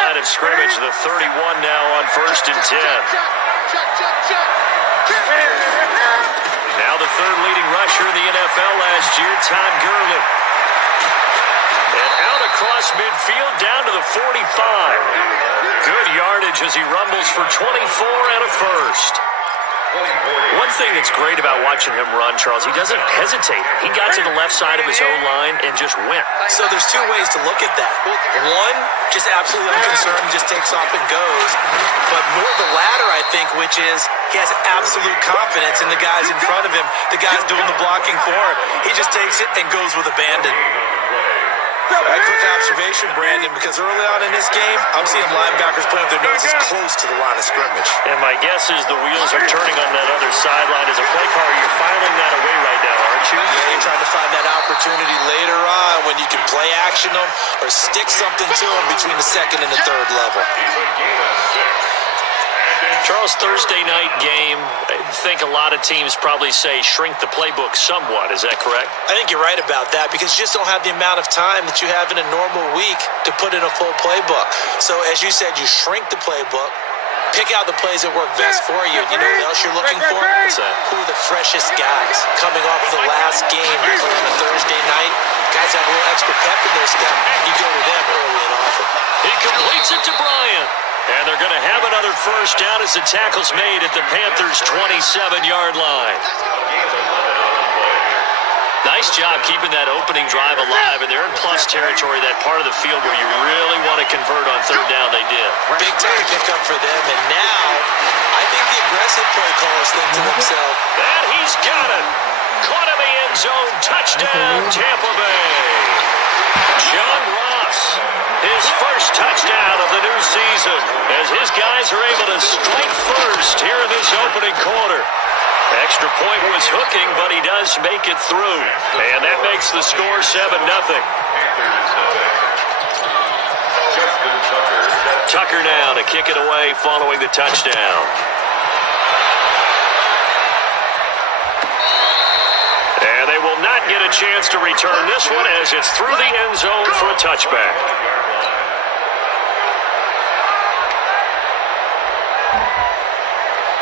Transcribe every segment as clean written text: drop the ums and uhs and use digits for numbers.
line of scrimmage, the 31 now on 1st and 10. Now the third leading rusher in the NFL last year, Todd Gurley. And out across midfield down to the 45. Good yardage as he rumbles for 24 and a first. One thing that's great about watching him run, Charles, he doesn't hesitate. He got to the left side of his O-line and just went. So there's two ways to look at that. One, just absolutely unconcerned, just takes off and goes. But more the latter, I think, which is he has absolute confidence in the guys in front of him, the guys doing the blocking for him. He just takes it and goes with abandon. Quick observation, Brandon, because early on in this game, I'm seeing linebackers playing with their noses close to the line of scrimmage. And my guess is the wheels are turning on that other sideline. As a play caller, you're filing that away right now, aren't you? Yeah, you're trying to find that opportunity later on when you can play action them or stick something to them between the second and the third level. Charles, Thursday night game, I think a lot of teams probably say shrink the playbook somewhat. Is that correct? I think you're right about that because you just don't have the amount of time that you have in a normal week to put in a full playbook. So as you said, you shrink the playbook, pick out the plays that work best for you. You know what else you're looking for? What's that? Who are the freshest guys coming off of the last game on a Thursday night? Guys have a little extra pep in their step. You go to them early and often. He completes it to Bryant. And they're going to have another first down as the tackle's made at the Panthers' 27-yard line. Nice job keeping that opening drive alive, and they're in plus territory, that part of the field where you really want to convert on third down. They did. Big time pickup for them, and now I think the aggressive play callers think to themselves. And he's got it. Caught in the end zone. Touchdown, Tampa Bay. John Ross, his first touchdown of the new season, as his guys are able to strike first here in this opening quarter. Extra point was hooking, but he does make it through. And that makes the score 7-0. Tucker now to kick it away following the touchdown. And they will not get a chance to return this one as it's through the end zone for a touchback.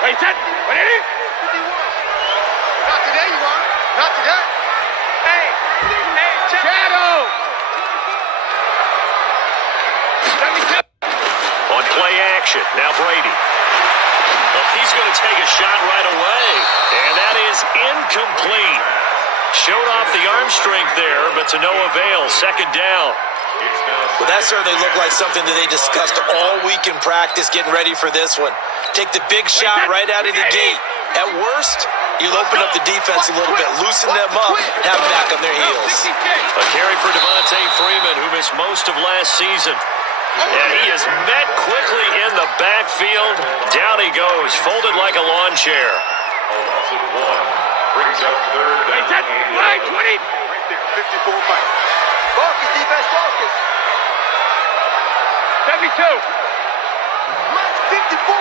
Wait, set. What is it? Not today, you are. Not today. Hey, Shadow. On play action, now Brady. Well, he's going to take a shot right away, and that is incomplete. Showed off the arm strength there, but to no avail. Second down. Well, that certainly looked like something that they discussed all week in practice getting ready for this one. Take the big shot right out of the gate. At worst, you'll open up the defense a little bit, loosen them up, have them back on their heels. A carry for Devontae Freeman, who missed most of last season. And he is met quickly in the backfield. Down he goes, folded like a lawn chair. Brings up third down. Line 20. 54 Mike. Focus, defense, focus. 72. Mike 54.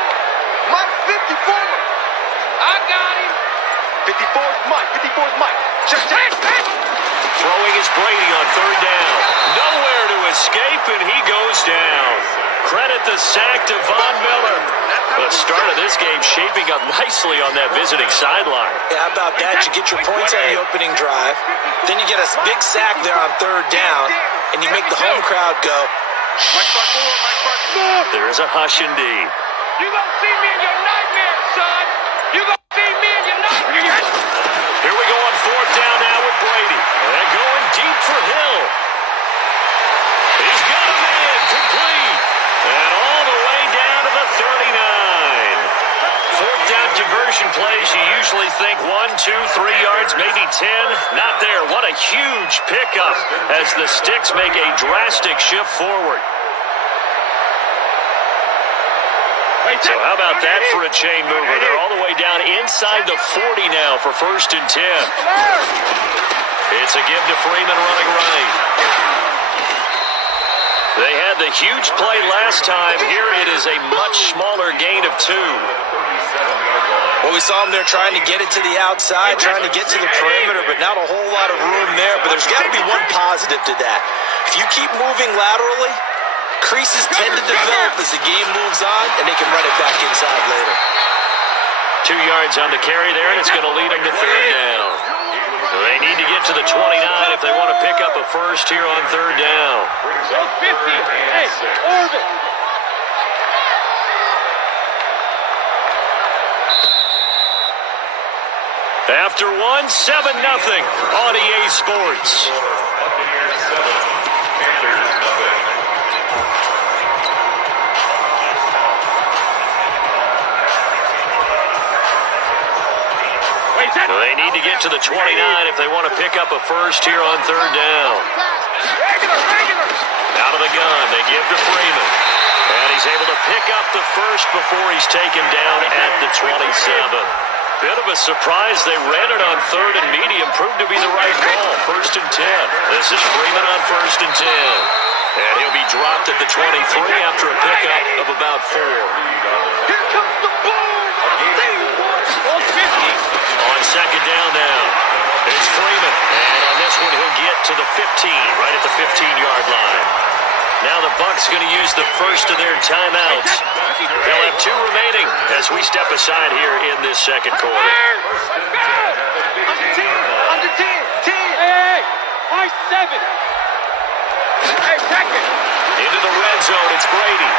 Mike 54. I got him. 54 is Mike. 54 is Mike. Check. Throwing is Brady on third down. Nowhere to escape, and he goes down. Credit the sack to Von Miller. The start of this game shaping up nicely on that visiting sideline. Yeah, how about that? You get your points on the opening drive, then you get a big sack there on third down, and you make the home crowd go, There is a hush indeed. You gonna see me in your nightmare, son. You gonna see me in your nightmare. Here we go on fourth down now with Brady. And going deep for Hill. He's got him in, complete. And all the way down to the 39. Fourth down conversion plays, you usually think 1, 2, 3 yards, maybe 10. Not there. What a huge pickup as the Sticks make a drastic shift forward. So how about that for a chain mover? They're all the way down inside the 40 now for 1st and 10. It's a give to Freeman running right. They had the huge play last time. Here it is a much smaller gain of 2. Well, we saw him there trying to get it to the outside, trying to get to the perimeter, but not a whole lot of room there. But there's got to be one positive to that. If you keep moving laterally, Creases tend to develop as the game moves on, and they can run it back inside later. 2 yards on the carry there, and it's going to lead them to third down. They need to get to the 29 if they want to pick up a first here on third down. 50. Hey, Orbit. After 7-0 on EA Sports. They need to get to the 29 if they want to pick up a first here on third down. Out of the gun, they give to Freeman. And he's able to pick up the first before he's taken down at the 27. Bit of a surprise. They ran it on third and medium. Proved to be the right call. 1st and 10. This is Freeman on 1st and 10. And he'll be dropped at the 23 after a pickup of about 4. Here comes the boom. On 50. On second down now, it's Freeman. And on this one, he'll get to the 15, right at the 15-yard line. Now the Bucs going to use the first of their timeouts. They'll have 2 remaining as we step aside here in this second quarter. Under 10. Hey, why 7? Hey, second. Into the red zone, it's Brady.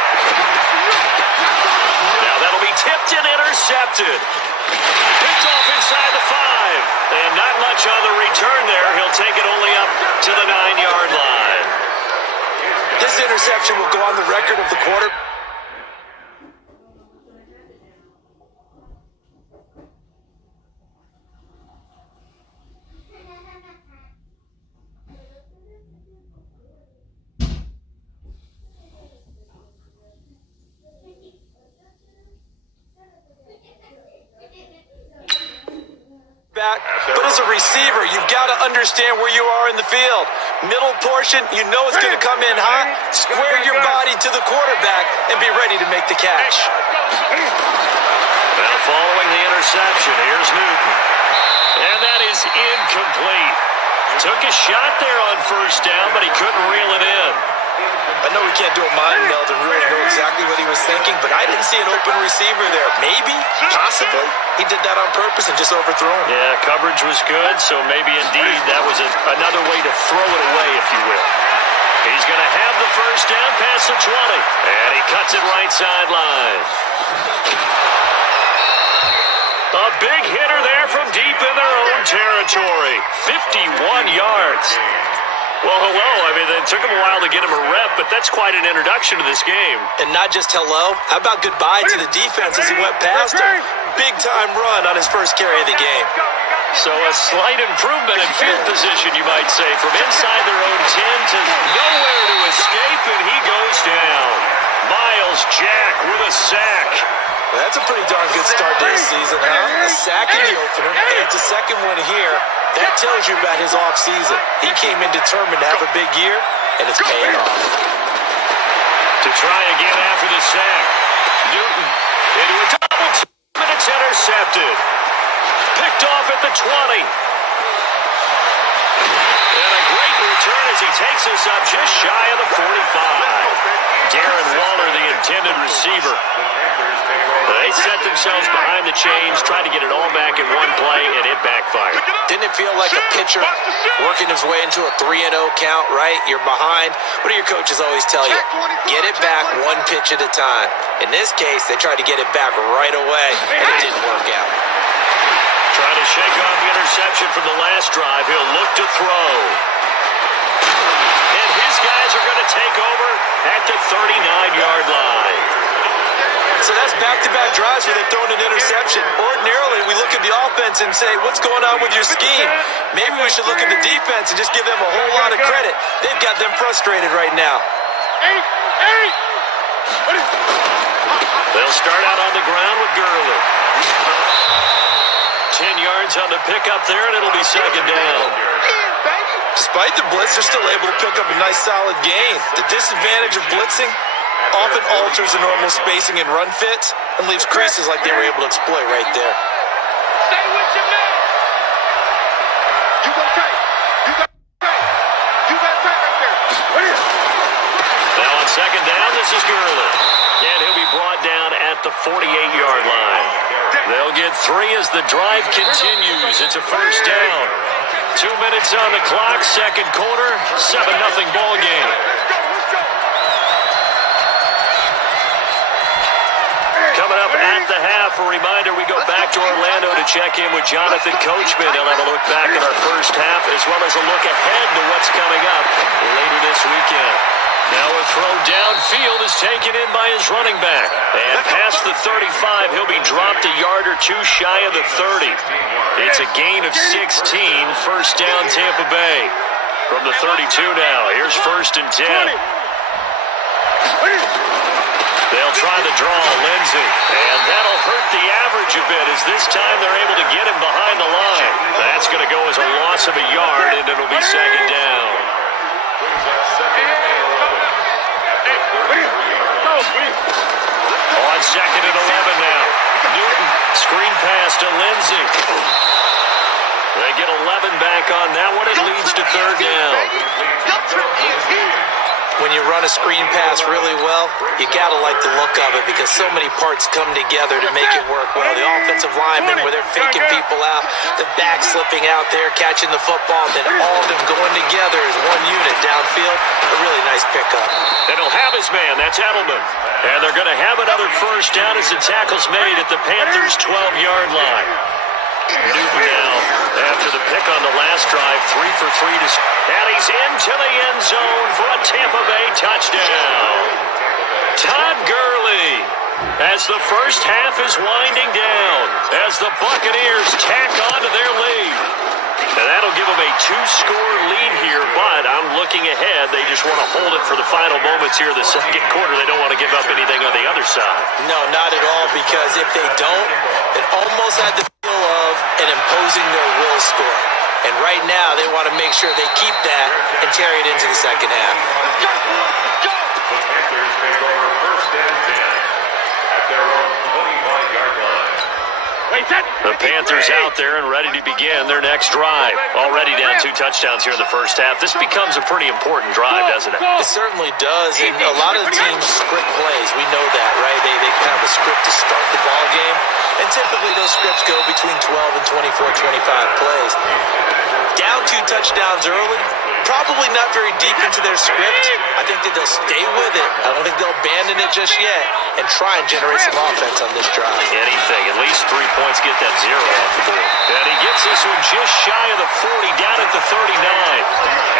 Now that'll be tipped and intercepted. Picked off inside the 5. And not much on the return there. He'll take it only up to the 9-yard line. This interception will go on the record of the quarter. But as a receiver, you've got to understand where you are in the field. Middle portion, you know it's going to come in hot. Square your body to the quarterback and be ready to make the catch. Now following the interception, here's Newton. And that is incomplete. Took a shot there on 1st down, but he couldn't reel it in. I know we can't do a mind meld and really know exactly what he was thinking, but I didn't see an open receiver there. Maybe, possibly, he did that on purpose and just overthrew him. Yeah, coverage was good, so maybe indeed that was another way to throw it away, if you will. He's going to have the first down past the 20, and he cuts it right sideline. A big hitter there from deep in their own territory. 51 yards. Well, hello. I mean, it took him a while to get him a rep, but that's quite an introduction to this game. And not just hello. How about goodbye to the defense as he went past him? Big-time run on his first carry of the game. So a slight improvement in field position, you might say, from inside their own 10 to nowhere to escape, and he goes down. Miles Jack with a sack. Well, that's a pretty darn good start to this season, huh? A sack in the opener, and it's a second one here. That tells you about his offseason. He came in determined to have a big year, and it's paying off. To try again after the sack. Newton into a double team, and it's intercepted. Picked off at the 20. And a great return as he takes us up just shy of the 45. Darren Waller, the intended receiver. They set themselves behind the chains, tried to get it all back in one play, and it backfired. Didn't it feel like a pitcher working his way into a 3-0 count, right? You're behind. What do your coaches always tell you? Get it back one pitch at a time. In this case, they tried to get it back right away, and it didn't work out. Trying to shake off the interception from the last drive. He'll look to throw. And his guys are going to take over at the 39-yard line. So that's back-to-back drives where they've thrown an interception. Ordinarily, we look at the offense and say, what's going on with your scheme? Maybe we should look at the defense and just give them a whole lot of credit. They've got them frustrated right now. They'll start out on the ground with Gurley. 10 yards on the pickup there, and it'll be second down. Despite the blitz, they're still able to pick up a nice, solid gain. The disadvantage of blitzing often alters the normal spacing and run fits and leaves creases like they were able to exploit right there. Stay with your man. You got tight. You got tight. You got tight right there. Now on second down. get 3 as the drive continues. It's a first down. 2 minutes on the clock, second quarter, 7-0 ball game. Coming up at the half, a reminder, we go back to Orlando to check in with Jonathan Coachman. He'll have a look back at our first half as well as a look ahead to what's coming up later this weekend. Now a throw downfield is taken in by his running back. And past the 35, he'll be dropped a yard or two shy of the 30. It's a gain of 16, first down Tampa Bay. From the 32 now, here's first and 10. They'll try to draw Lindsey, and that'll hurt the average a bit as this time they're able to get him behind the line. That's going to go as a loss of a yard, and it'll be second down. On second and 11 now. Newton, screen pass to Lindsey. They get 11 back on that one. It leads to third down. When you run a screen pass really well, you got to like the look of it because so many parts come together to make it work well. The offensive linemen, where they're faking people out, the back slipping out there, catching the football, then all of them going together as one unit downfield. A really nice pickup. And he'll have his man. That's Edelman. And they're going to have another first down as the tackle's made at the Panthers' 12-yard line. Newton now, after the pick on the last drive, 3 for 3 and he's into the end zone for a Tampa Bay touchdown. Todd Gurley, as the first half is winding down, as the Buccaneers tack onto their lead. And that'll give them a 2-score lead here, but I'm looking ahead. They just want to hold it for the final moments here of the second quarter. They don't want to give up anything on the other side. No, not at all, because if they don't, it almost had the feel of an imposing their will score. And right now, they want to make sure they keep that and carry it into the second half. The Panthers take over first and 10 at their own 25-yard line. The Panthers out there and ready to begin their next drive. Already down 2 touchdowns here in the first half. This becomes a pretty important drive, doesn't it? It certainly does, and a lot of the teams script plays. We know that, right? They have a script to start the ball game, and typically those scripts go between 12 and 24, 25 plays. Down 2 touchdowns early, probably not very deep into their script. I think that they'll stay with it. I don't think they'll abandon it just yet and try and generate some offense on this drive. Anything, at least 3 points, get that 0 off the board. And he gets this one just shy of the 40, down at the 39.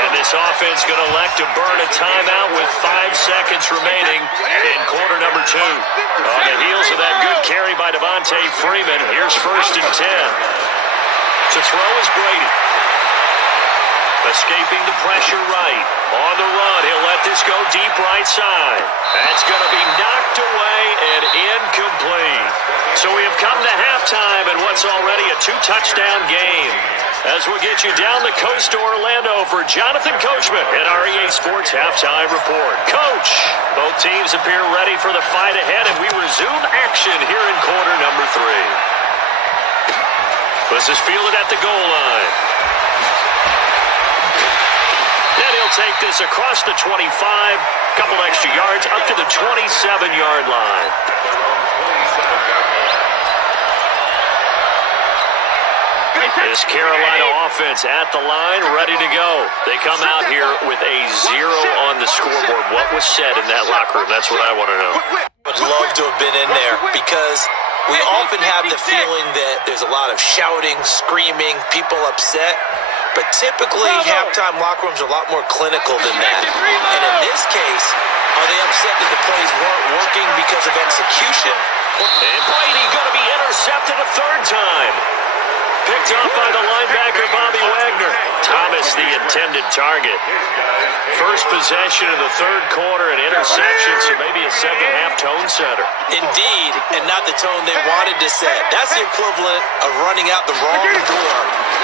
And this offense going to elect to burn a timeout with 5 seconds remaining in quarter number 2. On the heels of that good carry by Devontae Freeman, here's first and 10. To throw is Brady. Escaping the pressure right. On the run, he'll let this go deep right side. That's going to be knocked away and incomplete. So we have come to halftime in what's already a 2-touchdown game. As we'll get you down the coast to Orlando for Jonathan Coachman at our EA Sports Halftime Report. Coach, both teams appear ready for the fight ahead, and we resume action here in quarter number 3. This is fielded at the goal line. And he'll take this across the 25, couple extra yards, up to the 27-yard line. This Carolina offense at the line, ready to go. They come out here with a 0 on the scoreboard. What was said in that locker room? That's what I want to know. Would love to have been in there because we often have the feeling that there's a lot of shouting, screaming, people upset. But typically, halftime locker rooms are a lot more clinical than that. And in this case, are they upset that the plays weren't working because of execution? And Brady going to be intercepted a 3rd time. Picked up by the linebacker, Bobby Wagner. Thomas, the intended target. First possession of the 3rd quarter, an interception, so maybe a second-half tone setter. Indeed, and not the tone they wanted to set. That's the equivalent of running out the wrong door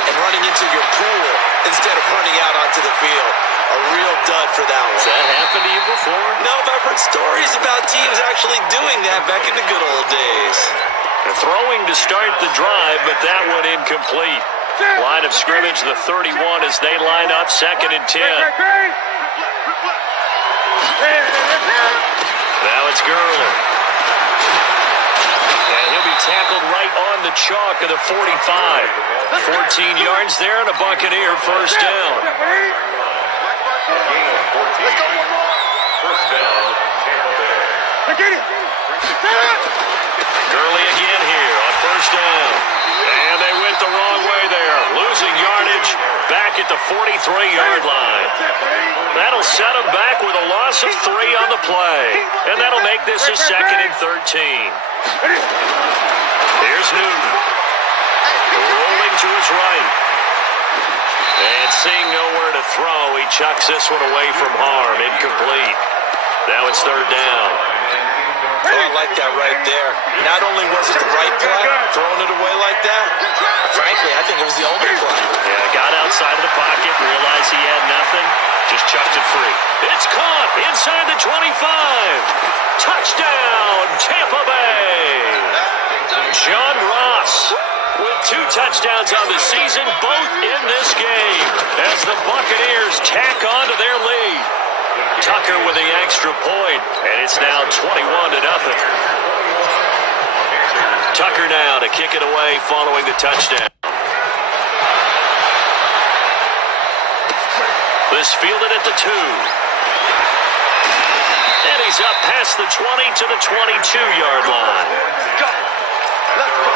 and running into your pool instead of running out onto the field. A real dud for that one. Has that happened to you before? No, but I've heard stories about teams actually doing that back in the good old days. Throwing to start the drive, but that one incomplete. Line of scrimmage, the 31 as they line up, 2nd and 10. Now it's Gurley. And he'll be tackled right on the chalk of the 45. 14 yards there and a Buccaneer first down. Let's go one more. First down, Tampa Bay. Gurley again here on first down. And they went the wrong way there. Losing yardage back at the 43-yard line. That'll set them back with a loss of 3 on the play. And that'll make this a 2nd and 13. Here's Newton. Rolling to his right. And seeing nowhere to throw, he chucks this one away from harm. Incomplete. Now it's 3rd down. Oh, I like that right there. Not only was it the right play, throwing it away like that, frankly, I think it was the only play. Yeah, got outside of the pocket, realized he had nothing, just chucked it free. It's caught inside the 25. Touchdown, Tampa Bay. John Ross with 2 touchdowns on the season, both in this game, as the Buccaneers tack on to their lead. Tucker with the extra point, and it's now 21-0. Tucker now to kick it away following the touchdown. This fielded at the 2. And he's up past the 20 to the 22-yard line. Go. Let's go.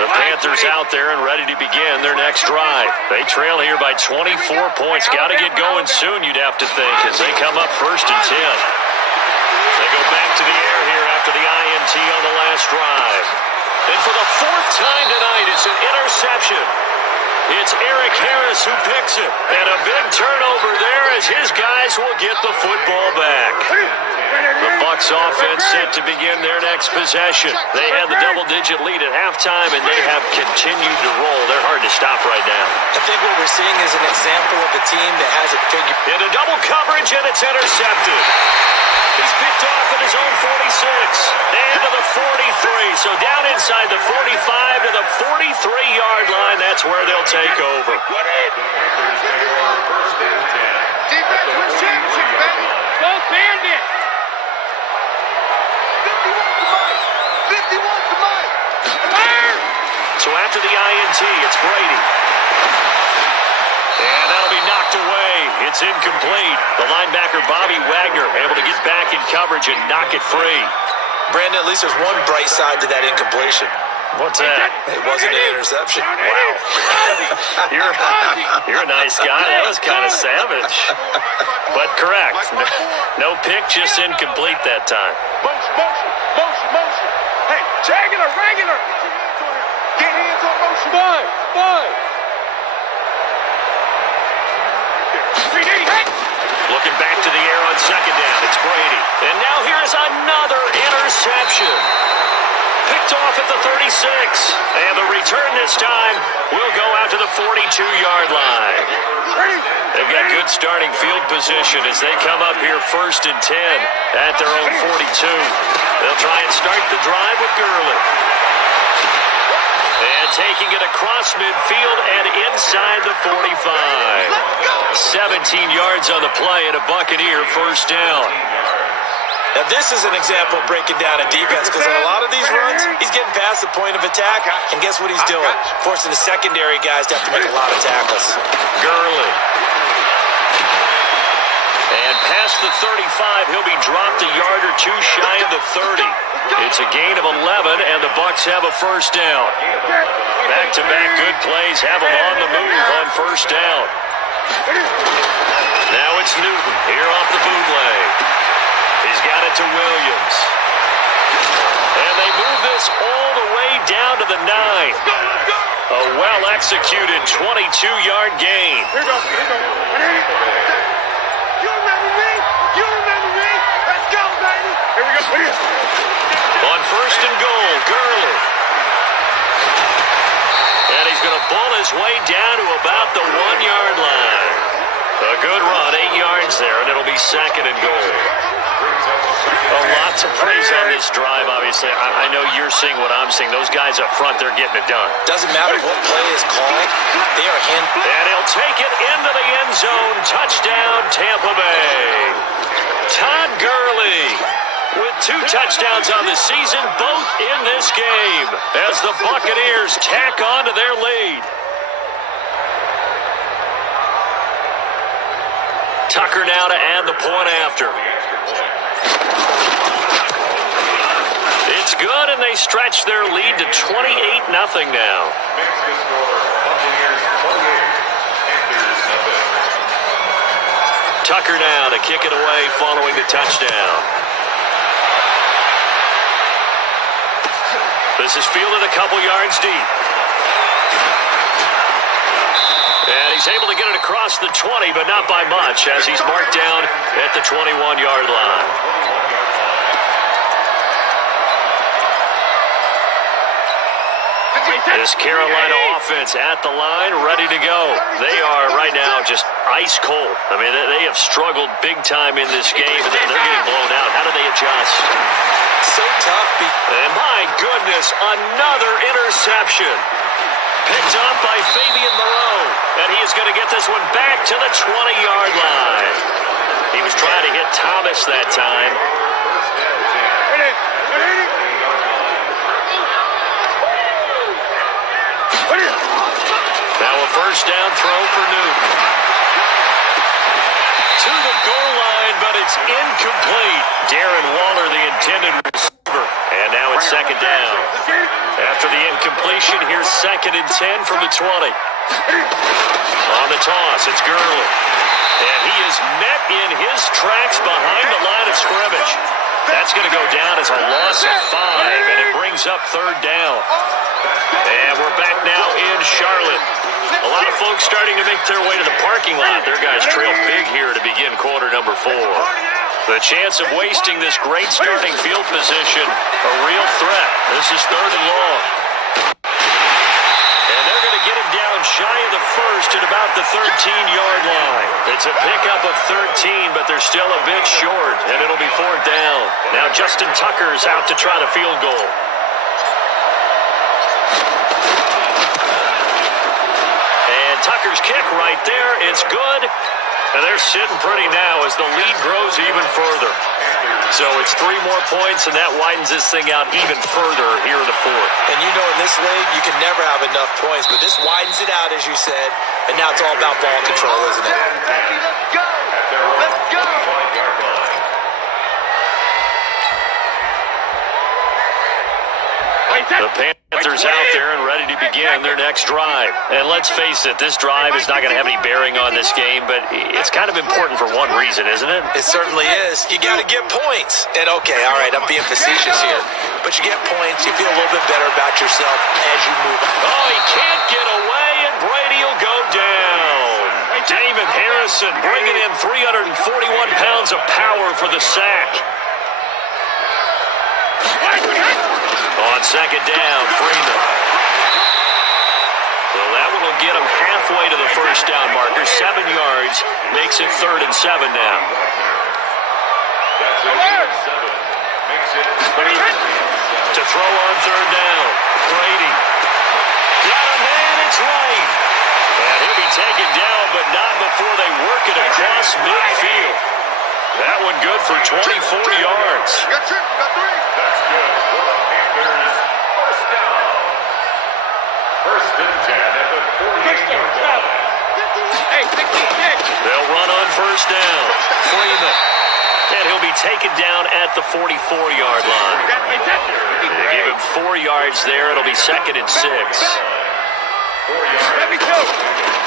The Panthers out there and ready to begin their next drive. They trail here by 24 points. Got to get going soon, you'd have to think, as they come up 1st and 10. They go back to the air here after the INT on the last drive. And for the 4th time tonight, it's an interception. It's Eric Harris who picks it. And a big turnover there as his guys will get the football back. The Bucs offense set to begin their next possession. They had the double-digit lead at halftime, and they have continued to roll. They're hard to stop right now. I think what we're seeing is an example of a team that has it figured. In a double coverage, and it's intercepted. He's picked off at his own 46 and to the 43. So down inside the 45 to the 43-yard line. That's where they'll take over. Defense wins championship, baby. Go Bandit! 51 to Mike. So after the INT, it's Brady. And that'll be knocked away. It's incomplete. The linebacker, Bobby Wagner, able to get back in coverage and knock it free. Brandon, at least there's one bright side to that incompletion. What's that? It wasn't an interception. Wow. You're a nice guy. That was kind of savage. But correct. No pick, just incomplete that time. Motion. Hey, regular. Get hands on motion. Five. Looking back to the air on 2nd down. It's Brady. And now here's another interception. Picked off at the 36. And the return this time will go out to the 42-yard line. They've got good starting field position as they come up here 1st and 10 at their own 42. They'll try and start the drive with Gurley. And taking it across midfield and inside the 45. 17 yards on the play and a Buccaneer first down. Now, this is an example of breaking down a defense because on a lot of these runs, he's getting past the point of attack, and guess what he's doing? Forcing the secondary guys to have to make a lot of tackles. Gurley. And past the 35, he'll be dropped a yard or 2 shy of the 30. It's a gain of 11, and the Bucs have a first down. Back-to-back good plays have them on the move on first down. Now it's Newton here off the bootleg. He's got it to Williams. And they move this all the way down to the 9. A well-executed 22-yard gain. You remember me? Let's go, baby. Here we go. On first and goal, Gurley. And he's going to pull his way down to about the 1-yard line. A good run, 8 yards there, and it'll be second and goal. A lot to praise on this drive, obviously. I know you're seeing what I'm seeing. Those guys up front, they're getting it done. Doesn't matter what play is called. They are And he'll take it into the end zone. Touchdown, Tampa Bay. Todd Gurley with 2 touchdowns on the season, both in this game, as the Buccaneers tack on to their lead. Tucker now to add the point after. It's good, and they stretch their lead to 28-0 now. Tucker now to kick it away following the touchdown. This is fielded a couple yards deep. And he's able to get it across the 20, but not by much, as he's marked down at the 21-yard line. This Carolina offense at the line, ready to go. They are right now just ice cold. I mean, they have struggled big time in this game, and they're getting blown out. How do they adjust? so tough. And my goodness, another interception. Picked up by Fabian Moreau. And he is going to get this one back to the 20-yard line. He was trying to hit Thomas that time. Now a first down throw for Newton. To the goal line, but it's incomplete. Darren Waller, the intended receiver. And now it's second down. After the incompletion, here's 2nd and 10 from the 20. On the toss, it's Gurley. And he is met in his tracks behind the line of scrimmage. That's going to go down as a loss of 5, and it brings up 3rd down. And we're back now in Charlotte. A lot of folks starting to make their way to the parking lot. Their guys trail big here to begin quarter number 4. The chance of wasting this great starting field position, a real threat. This is 3rd and long. And they're going to get him down shy of the first at about the 13-yard line. It's a pickup of 13, but they're still a bit short, and it'll be 4th down. Now Justin Tucker's out to try the field goal. And Tucker's kick right there, it's good. And they're sitting pretty now as the lead grows even further. So it's 3 more points, and that widens this thing out even further here in the 4th. And you know in this league, you can never have enough points, but this widens it out, as you said, and now it's all about ball control, isn't it? Let's go! Let's go! The Panthers out there and ready to begin their next drive. And let's face it, this drive is not going to have any bearing on this game, but it's kind of important for one reason, isn't it? It certainly is. You got to get points. And okay, all right, I'm being facetious here, but you get points, you feel a little bit better about yourself as you move on. Oh, he can't get away, and Brady will go down. Damon Harrison bringing in 341 pounds of power for the sack. On 2nd down, Freeman. Well, that one will get him halfway to the first down marker. 7 yards makes it 3rd and 7 now. To throw on 3rd down, Brady. Got a man, it's right. And he'll be taken down, but not before they work it across midfield. That one good for 24 yards. Got 3. That's good. First down. 1st and 10 at the 48-yard line. They'll run on 1st down. Freeman. And he'll be taken down at the 44-yard line. They give him 4 yards there. It'll be 2nd and 6. 4 yards.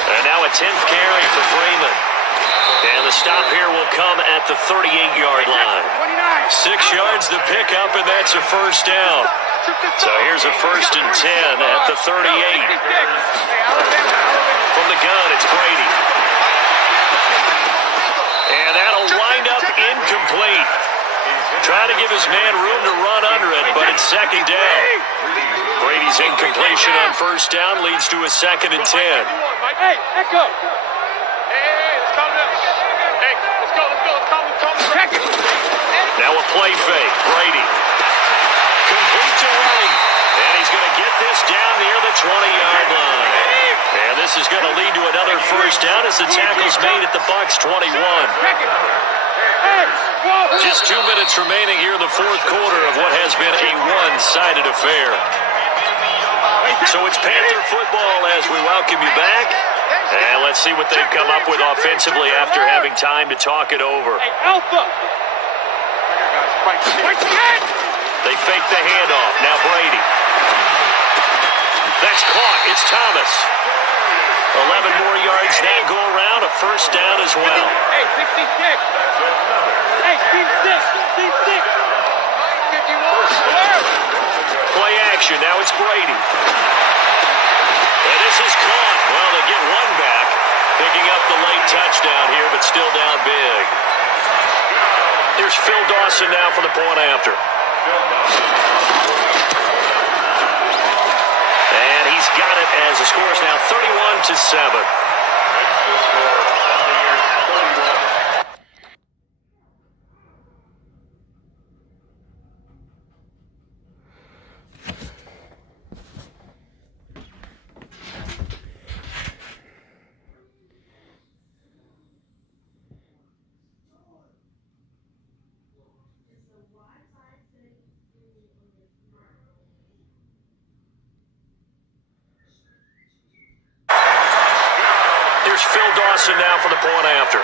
And now a 10th carry for Freeman. And the stop here will come at the 38-yard line. 6 yards to pick up, and that's a first down. So here's a 1st and 10 at the 38. From the gun, it's Brady. And that'll wind up incomplete. Trying to give his man room to run under it, but it's 2nd down. Brady's incompletion on 1st down leads to a 2nd and 10. Hey, echo. Hey, let's calm down. Hey, let's go. Check it. Now a play fake. Brady. Complete to Wright. And he's going to get this down near the 20-yard line. And this is going to lead to another first down as the tackle's made at the Bucs 21. Check it. Hey, whoa. Just 2 minutes remaining here in the fourth quarter of what has been a one-sided affair. So it's Panther football as we welcome you back. And let's see what they've come up with offensively after having time to talk it over. Hey, Alpha. They fake the handoff. Now Brady. That's caught. It's Thomas. 11 more yards that go around. A first down as well. Hey, 66. Hey, team 6. 51. Play action. Now it's Brady. And this is caught. Well, they get one back. Picking up the late touchdown here, but still down big. Here's Phil Dawson now for the point after. And he's got it as the score is now 31-7. Here's Phil Dawson now for the point after.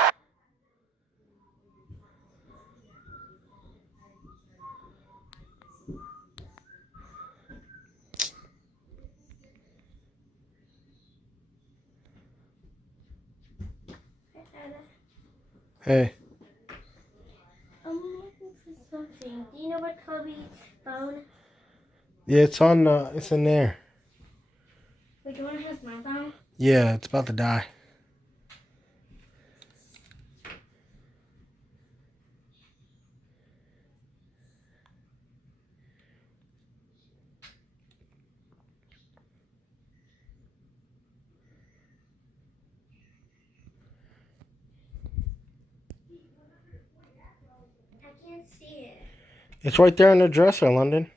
Hey. I'm looking for something. Do you know where Kobe's phone? Yeah, it's in there. Wait, do you want to have my phone? Yeah, it's about to die. I can't see it. It's right there in the dresser, London.